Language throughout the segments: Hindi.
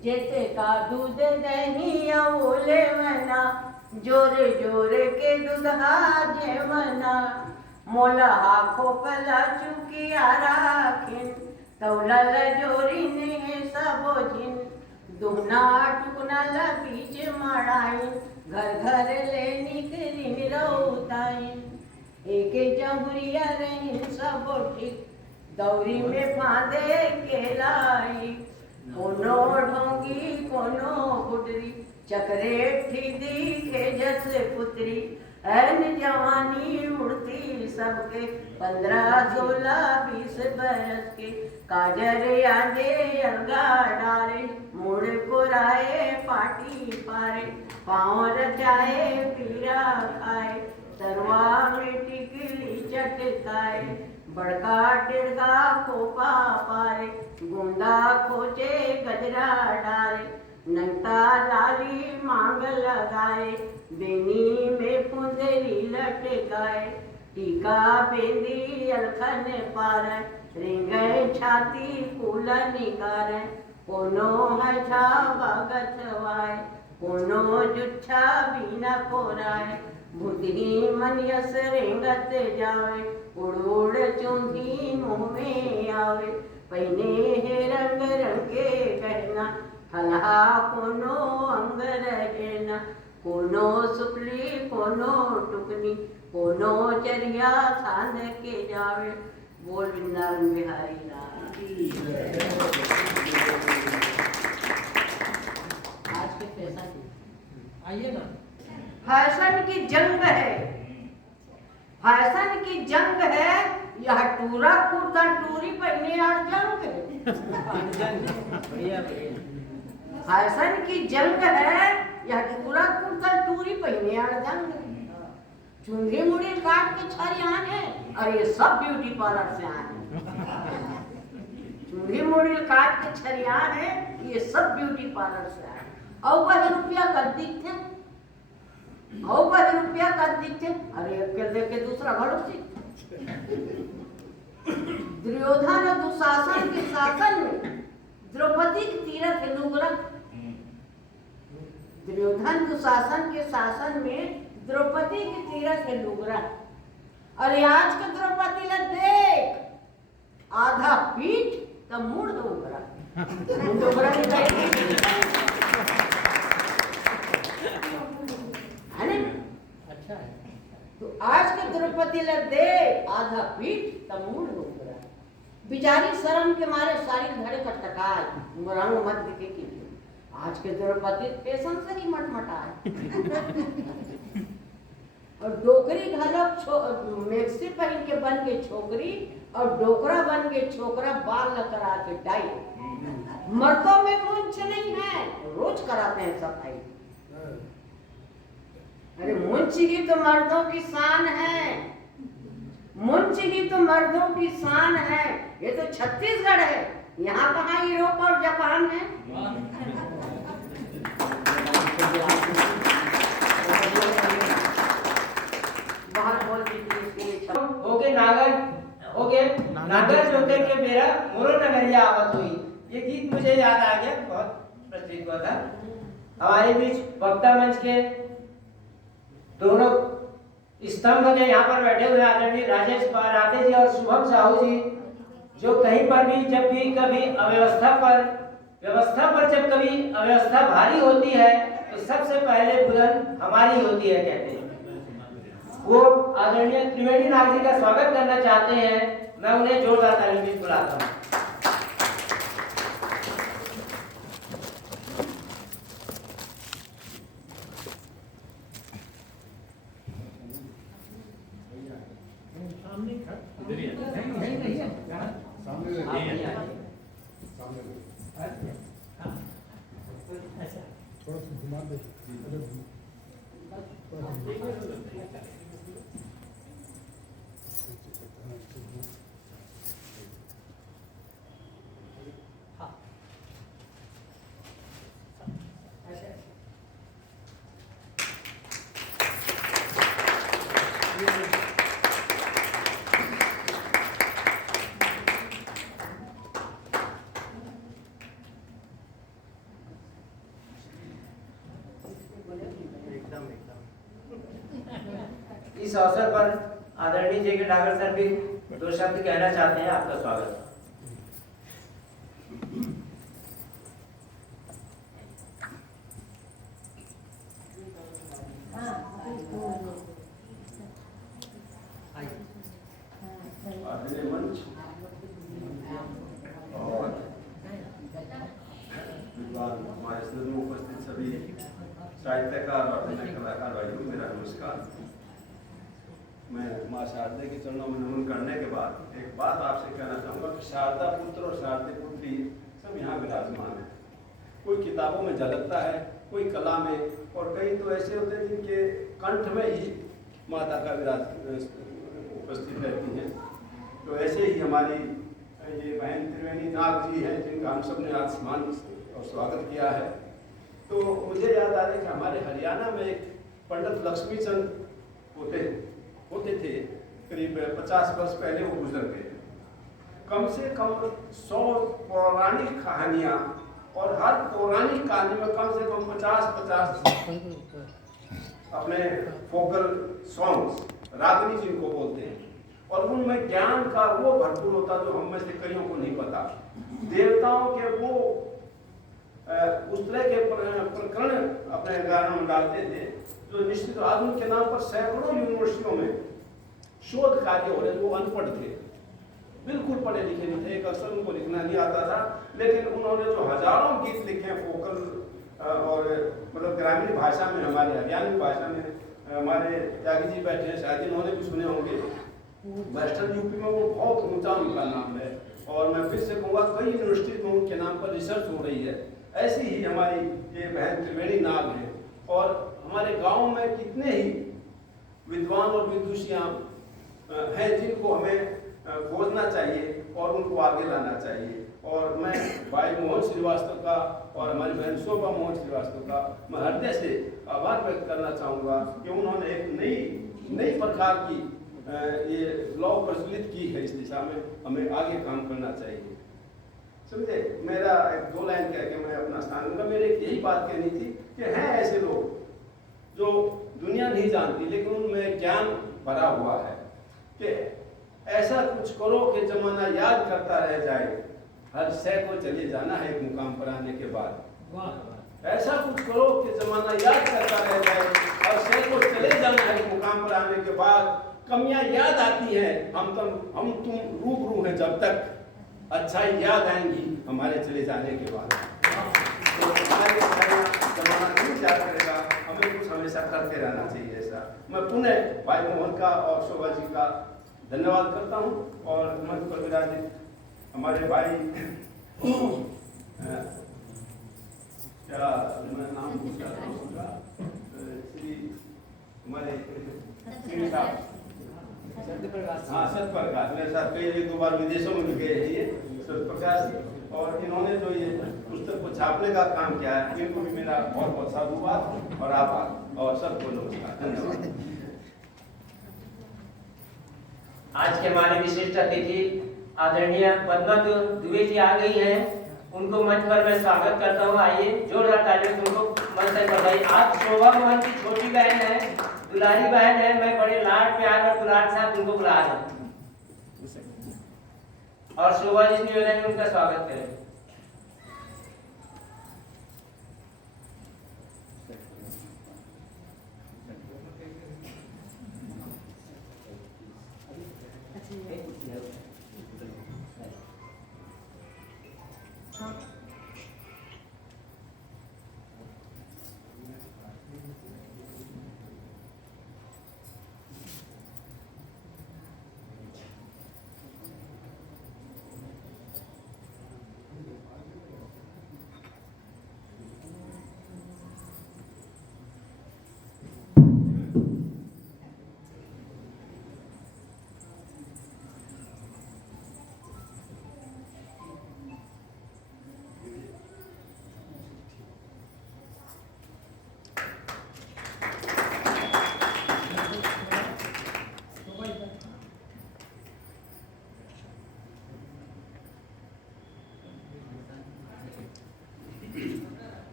जेते का दूध दही ओले मना जोरे जोरे के दूधा जेवना मोला खोपला चुकिया राखिन तौलल जोरी ने सबो जिन दुना टुकना ला बीच मड़ाइन घर घर ले निकरी रौताइन एक जमुरिया रही सबो ठीक दौरी में फांदे के लाई कोनो ढोंगी कोनो गुडरी चक्रे ठीदी के जस पुत्री ऐन जवानी उड़ती सबके 15 16 20 बरस के काजर आगे अलगा डारे मुड़ कुराए पाटी पारे पाँव रचाए पीरा खाए सरवा में टिकली चटकाए बड़का टिड़का खोपा पारे गुंदा खोचे गजरा डाले नंता लाली मांग लगाए बेनी में फुंदरी लटकाए टीका बेंदी अलखन पार रेंगे छाती फूला निकार कोनो हछा भगत वाय कोनो जुच्छा बीना कोराए बुद्धि मनियस रेंगत जावे उड़ उड़ चूंधी मुँह में आवे पहने है रंग रंगे गहना हल्हा कोनो अंग रहना कोनो सुपली कोनो टुकनी कोनो चरिया छान के जावे बोल वृंदावन बिहारी लाल आज के फैशन आइए ना फैशन की जंग है फैशन की जंग है यह टूरा कुर्ता टूरी पहने और जंग है फैशन की जंग है यह टूरा कुर्ता टूरी पहने और जंग चुंगी मुड़ी काट के छरियान है और ये सब ब्यूटी पार्लर से आए हैं चुंगी मुड़ी काट के छरियान है ये सब ब्यूटी पार्लर से आए और 10 रुपया कर दिखते और 10 रुपया कर दिखते अरे के देख के दूसरा घड़ो सी दुर्योधन और दुशासन के शासन में द्रौपदी की तीरथ लुगरा दुर्योधन दुशासन के शासन में द्रौपदी की तीरथ लुगरा अरे आज के द्रौपदी ला देख आधा पीठ तो मुड़ डोगरा है ना अच्छा है तो आज के द्रौपदी ला दे आधा पीठ तो मुड़ डोगरा बिचारी शर्म के मारे सारी धड़े कटकटाए रंग मत दिखे के लिए आज के द्रौपदी फैशन से ही मटमटाए और डोकरी घालक मैक्सी पहन के बन के छोकरी और डोकरा बन के छोकरा बाल न करा के डाई मर्दों में मुंच नहीं है रोज कराते हैं सफाई अरे मुंच ही तो मर्दों की शान है मुंच ही तो मर्दों की शान है ये तो छत्तीसगढ़ है यहाँ कहाँ यूरोप और जापान है ओके नागर जोते के मेरा मोरो नगरिया आवत हुई ये गीत मुझे याद आ गया बहुत प्रचलित हुआ था हमारे बीच वक्ता मंच के दोनों स्तंभ के यहाँ पर बैठे हुए आदरणीय राजेश राधे जी और शुभम साहू जी जो कहीं पर भी जब भी कभी व्यवस्था पर जब कभी अव्यवस्था भारी होती है तो सबसे पहले बुलंद हमारी होती है कहते हैं वो आदरणीय त्रिवेणी नाग जी का स्वागत करना चाहते हैं मैं उन्हें जोरदार तालियों से बुलाता हूँ थोड़ा सा घुमा दे इस अवसर पर आदरणीय जे.के. ठाकर सर भी 2 शब्द कहना चाहते हैं। आपका स्वागत है। आदरणीय मंच और विद्वान हमारे सदन में उपस्थित सभी साहित्यकार और अन्य कलाकार भाइयों, मेरा नमस्कार। मैं माँ शारदा के चरणों में नमन करने के बाद एक बात आपसे कहना चाहूँगा कि शारदा पुत्र और शारदा पुत्री सब यहाँ विराजमान है। कोई किताबों में झलकता है, कोई कला में, और कई तो ऐसे होते हैं जिनके कंठ में ही माता का विराज उपस्थित रहती हैं। तो ऐसे ही हमारी ये बहन त्रिवेणी नाग जी हैं, जिनका हम सब ने आज सम्मान और स्वागत किया है। तो मुझे याद आ रहा है कि हमारे हरियाणा में एक पंडित लक्ष्मीचंद होते थे, करीब 50 वर्ष पहले वो गुजर गए। कम से कम 100 पौराणिक कहानियाँ, और हर पौराणिक कहानी में कम से कम 50 अपने फोकल सॉन्ग्स, रागनी जिनको बोलते हैं, और उनमें ज्ञान का वो भरपूर होता जो हम में से कईयों को नहीं पता। देवताओं के वो उस तरह के प्रकरण अपने गानों में डालते थे जो निश्चित आधुनिक के नाम पर सैकड़ों यूनिवर्सिटियों में शोध कार्य हो रहे, वो अनपढ़ थे, बिल्कुल पढ़े लिखे नहीं थे, एक अक्षर उनको लिखना नहीं आता था, लेकिन उन्होंने जो हजारों गीत लिखे फोकल और मतलब ग्रामीण भाषा में, हमारे हरियाणवी भाषा में। हमारे त्यागी जी बैठे हैं, शायद इन्होंने भी सुने होंगे। वेस्टर्न यूपी में वो बहुत ऊंचा उनका नाम है, और मैं फिर से कहूँगा कई यूनिवर्सिटी में उनके नाम पर रिसर्च हो रही है। ऐसी ही हमारी ये बहन त्रिवेणी नाग है, और हमारे गांव में कितने ही विद्वान और विदुषियाँ हैं जिनको हमें खोजना चाहिए और उनको आगे लाना चाहिए। और मैं भाई मोहन श्रीवास्तव का और हमारी बहन शोभा मोहन श्रीवास्तव का मैं हृदय से आभार व्यक्त करना चाहूँगा कि उन्होंने एक नई प्रकार की ये लॉ प्रचलित की है। इस दिशा में हमें आगे काम करना चाहिए। समझे, मेरा 2 लाइन कह के मैं अपना स्थान लूँगा। मेरे यही बात कहनी थी कि हैं ऐसे लोग जो दुनिया नहीं जानती, लेकिन उनमें ज्ञान भरा हुआ है कि ऐसा कुछ करो कि जमाना याद करता रह जाए, हर शय को चले जाना है एक मुकाम पर आने के बाद। ऐसा कुछ करो कि जमाना याद करता रह जाए, हर शय को चले जाना है एक मुकाम पर आने के बाद। कमियां याद आती हैं, हम तुम रूबरू हैं जब तक, अच्छाई याद आएंगी हमारे चले जाने के बाद। तो हमारे जमाना नहीं याद करेगा, हमें कुछ हमेशा करते रहना चाहिए। ऐसा मैं पुनः भाई मोहन का और शोभा जी का धन्यवाद करता हूँ, और मंच पर विराजित हमारे भाई क्या मैं नाम पूछ रहा था उनका, श्री हमारे हाँ सत्यप्रकाश, मेरे साथ कई 1-2 बार विदेशों में भी गए हैं ये सत्यप्रकाश, और इन्होंने जो ये पुस्तक को छापने का काम किया है, इनको भी मेरा बहुत बहुत साधुवाद और आभार, और सबको नमस्कार, धन्यवाद। आज के हमारे विशिष्ट अतिथि आदरणीय पद्मा दुबे जी आ गई हैं, उनको मंच पर मैं स्वागत करता हूँ। आइए जोरदार तालियों से उनको मंच तक बढ़ाइए। आज शोभा मोहन की छोटी बहन है, दुलारी बहन है, मैं बड़े लाड प्यार और दुलार के साथ उनको बुला रहा हूँ, और शोभा जी निवेदन है उनका स्वागत करें।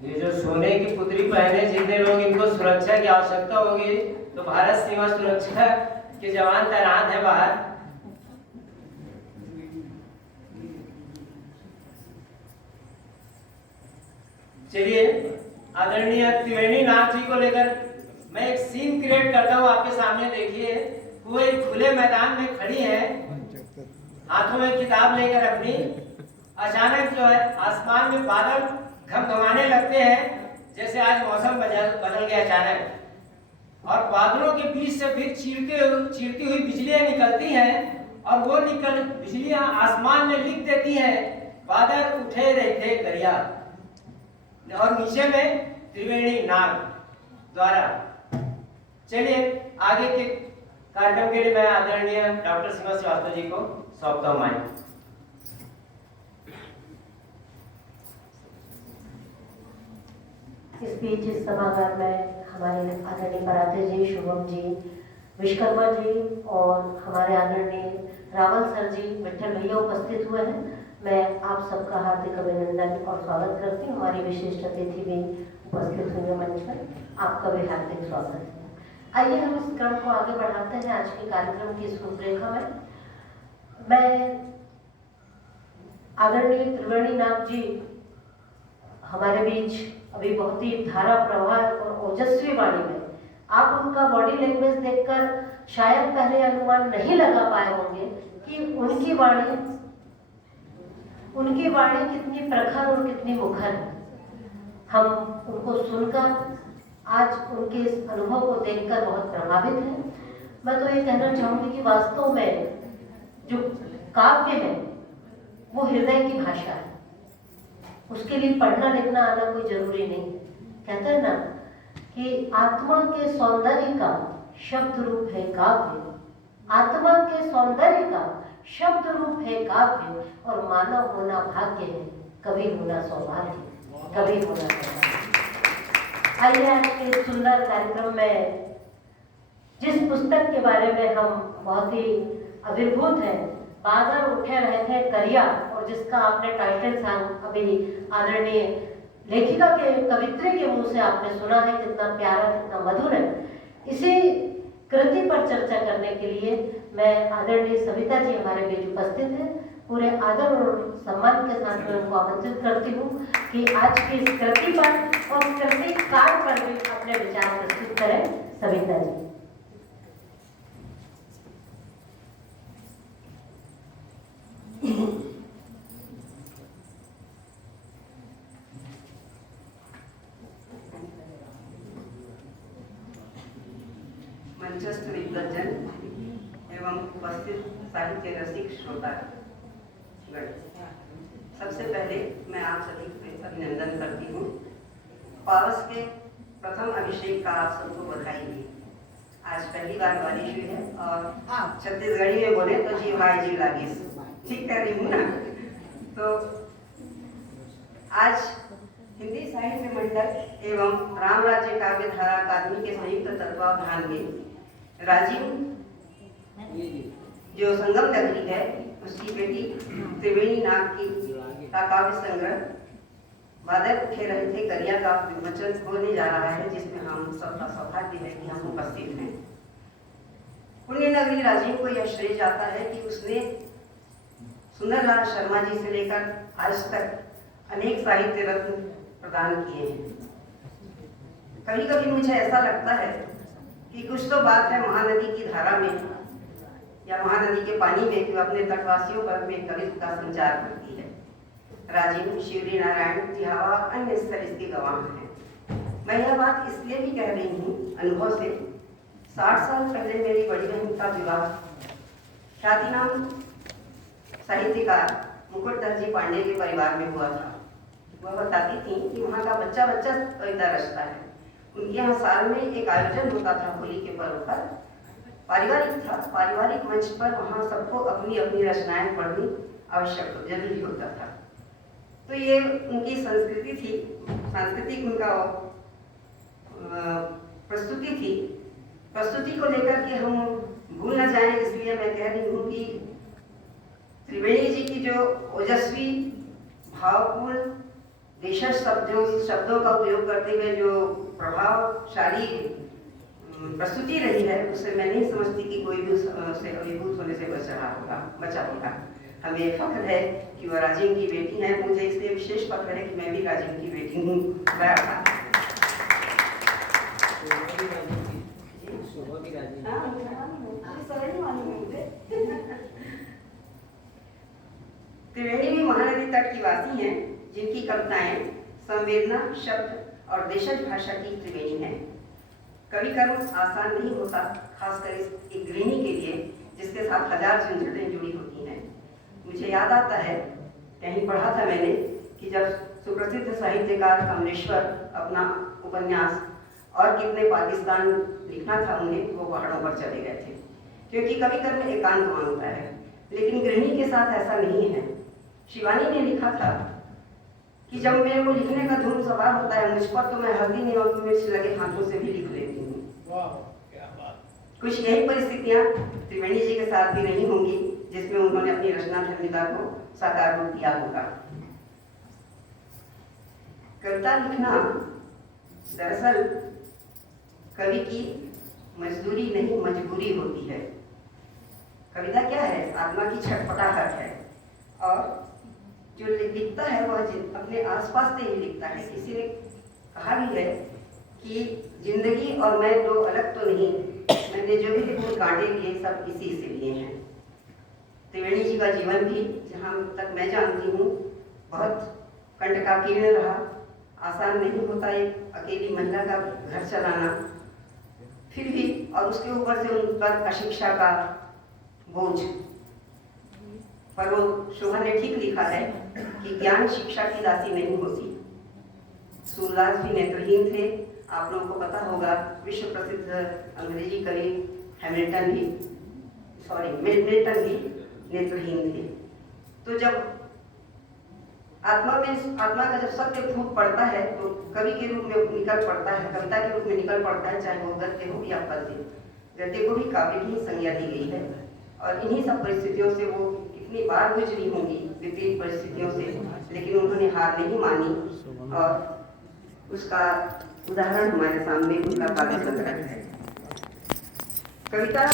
ये जो सोने की पुतली पहने जितने लोग इनको सुरक्षा की आवश्यकता होगी, तो भारत सीमा सुरक्षा के जवान तैनात है बाहर। चलिए, आदरणीय त्रिवेणी नाथ जी को लेकर मैं एक सीन क्रिएट करता हूँ आपके सामने। देखिए, वो एक खुले मैदान में खड़ी है, हाथों में किताब लेकर अपनी। अचानक जो है आसमान में बादल घमघमाने लगते हैं, जैसे आज मौसम बदल गया अचानक, और बादलों के बीच से फिर चीरती हुई बिजलियां निकलती हैं, और वो बिजलियां आसमान में लिख देती हैं, बादल उठे रहते गरिया, और नीचे में त्रिवेणी नाग द्वारा। चलिए, आगे के कार्यक्रम के लिए मैं आदरणीय डॉक्टर सीमा श्रीवास्तव जी को सौंपता हूँ माइक। इस बीच इस सभागार में हमारे आदरणीय पराते जी, शुभम जी, विश्वकर्मा जी और हमारे आदरणीय रावल सर जी, विठल भैया उपस्थित हुए हैं। मैं आप सबका हार्दिक अभिनंदन और स्वागत करती हूँ। हमारी विशिष्ट अतिथि भी उपस्थित हुए मंच पर, आपका भी हार्दिक स्वागत है। आइए हम इस क्रम को आगे बढ़ाते हैं। आज के कार्यक्रम की इस रूपरेखा में मैं आदरणीय त्रिवेणी नाथ जी हमारे बीच अभी बहुत ही धारा प्रवाह और ओजस्वी वाणी में, आप उनका बॉडी लैंग्वेज देखकर शायद पहले अनुमान नहीं लगा पाए होंगे कि उनकी वाणी कितनी प्रखर और कितनी मुखर है। हम उनको सुनकर, आज उनके इस अनुभव को देखकर बहुत प्रभावित हैं। मैं तो ये कहना चाहूँगी कि वास्तव में जो काव्य है वो हृदय की भाषा है, उसके लिए पढ़ना लिखना आना कोई जरूरी नहीं। कहते हैं ना कि आत्मा के सौंदर्य का शब्द रूप है काव्य, आत्मा के सौंदर्य का शब्द रूप है काव्य, और मानव होना भाग्य है, कवि होना सौभाग्य, कवि होना सौभाग्य। आइए आज के सुंदर कार्यक्रम में जिस पुस्तक के बारे में हम बहुत ही अभिभूत हैं, बादल उठे रहे थे करिया, और जिसका आपने टाइटल सॉन्ग अभी आदरणीय लेखिका के कवित्री के मुंह से आपने सुना है, कितना प्यारा, कितना मधुर है। इसी कृति पर चर्चा करने के लिए मैं आदरणीय सविता जी हमारे बीच उपस्थित हैं। पूरे आदर और सम्मान के साथ मैं उनको आमंत्रित करती हूँ कि आज की इस कृति पर और कृति कार्य पर भी अपने विचार प्रस्तुत करें। सविता जी। मंचस्थ विद्वज्जन एवं उपस्थित साहित्य रसिक श्रोता गण, सबसे पहले मैं आप सभी का अभिनंदन करती हूँ। पारस के प्रथम अभिषेक का आप सबको बधाई दी। आज पहली बार बारिश हुई है, और छत्तीसगढ़ी में बोले तो जी भाई जी लागी, ठीक कह रही हूँ ना। तो आज हिंदी साहित्य मंडल एवं राम राज्य काव्य धारा अकादमी के संयुक्त तत्वावधान में राजीव जो संगम नगरी है, उसकी बेटी त्रिवेणी नाग की काव्य संग्रह बादल उठे रहे थे गरिया का विमोचन होने जा रहा है, जिसमें हम सबका सौभाग्य है कि हम उपस्थित हैं। पुण्य नगरी राजीव को यह श्रेय जाता है कि उसने सुंदरलाल शर्मा जी से लेकर आज तक अनेक साहित्य रत्न प्रदान किए हैं। कभी कभी मुझे ऐसा लगता है कि कुछ तो बात है महानदी की धारा में या महानदी के पानी में, कि अपने तटवासियों पर में कवित्व का संचार करती है। राजीव, शिवरी नारायण, तिहावा, अन्य स्तर इसके गवाह हैं। मैं यह बात इसलिए भी कह रही हूँ अनुभव से। 60 साल पहले मेरी बड़ी बहन का विवाह ख्यातिनाम साहित्यकार मुकुटधर जी पांडे के परिवार में हुआ था। वह बताती थी कि वहाँ का बच्चा बच्चा कविता रचता है। उनके यहाँ साल में एक आयोजन होता था होली के पर्व पर, पारिवारिक था। पारिवारिक मंच पर वहाँ सबको अपनी अपनी रचनाएं पढ़नी आवश्यक जरूरी होता था। तो ये उनकी संस्कृति थी, सांस्कृतिक उनका प्रस्तुति थी। प्रस्तुति को लेकर के हम भूल न जाएं, इसलिए मैं कह रही हूँ कि त्रिवेणी जी की जो ओजस्वी, भावपूर्ण देशज शब्दों का उपयोग करते हुए जो प्रभावशाली प्रस्तुति रही है, उससे मैं नहीं समझती कि कोई भी उससे अभिभूत होने से बचा होगा। हमें फख्र है कि वह राजीव की बेटी है। मुझे इसलिए विशेष फख्र है कि मैं भी राजीव की बेटी हूँ। त्रिवेणी भी महानदी तट की वासी हैं, जिनकी कविताएं संवेदना, शब्द और देशज भाषा की त्रिवेणी है। कवि कर्म आसान नहीं होता, खासकर एक गृहिणी के लिए जिसके साथ हजार झंझटें जुड़ी होती हैं। मुझे याद आता है, कहीं पढ़ा था मैंने कि जब सुप्रसिद्ध साहित्यकार कमलेश्वर अपना उपन्यास और कितने पाकिस्तान लिखना था उन्हें, वो पहाड़ों पर चले गए थे, क्योंकि कवि कर्म एकांत मांगता है। लेकिन गृहिणी के साथ ऐसा नहीं है। शिवानी ने लिखा था कि जब मेरे को लिखने का धूम सवार होता है मुझ पर, तो मैं हल्दी नहीं और मिर्च लगे हाथों से भी लिख लेती हूँ। कुछ यही परिस्थितियां त्रिवेणी जी के साथ भी नहीं होंगी, जिसमें उन्होंने अपनी रचना धर्मिता को साकार रूप दिया होगा। कविता लिखना दरअसल कवि की मजदूरी नहीं, मजबूरी होती है। कविता क्या है? आत्मा की छटपटाहट है, और जो लिखता है वह अपने आसपास से ही लिखता है। किसी ने कहा भी है कि जिंदगी और मैं दो अलग तो नहीं, मैंने जो भी लिखे कांटे लिए सब इसी से लिए हैं। त्रिवेणी जी का जीवन भी जहाँ तक मैं जानती हूँ बहुत कंटकाकीर्ण रहा। आसान नहीं होता एक अकेली महिला का घर चलाना, फिर भी, और उसके ऊपर से उन पर अशिक्षा का बोझ। पर वो शोभा ने ठीक लिखा है कि ज्ञान शिक्षा की दासी नहीं होती। सूरदास भी नेत्रहीन थे, आप लोगों को पता होगा। विश्व प्रसिद्ध अंग्रेजी कवि मिल्टन भी नेत्रहीन थे। तो जब आत्मा का जब सत्य फूट पड़ता है तो कवि के रूप में निकल पड़ता है, कविता के रूप में निकल पड़ता है, चाहे वो गद्य हो या पद्य। गद्य को भी काव्य की संज्ञा दी गई है, और इन्हीं सब परिस्थितियों से वो कितनी बार गुजरी होंगी, विपरीत परिस्थितियों से, लेकिन उन्होंने हार नहीं मानी, और उसका उदाहरण हमारे सामने उनका काव्य संग्रह है। कविता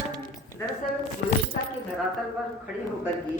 दरअसल मनुष्यता के धरातल पर खड़ी होकर के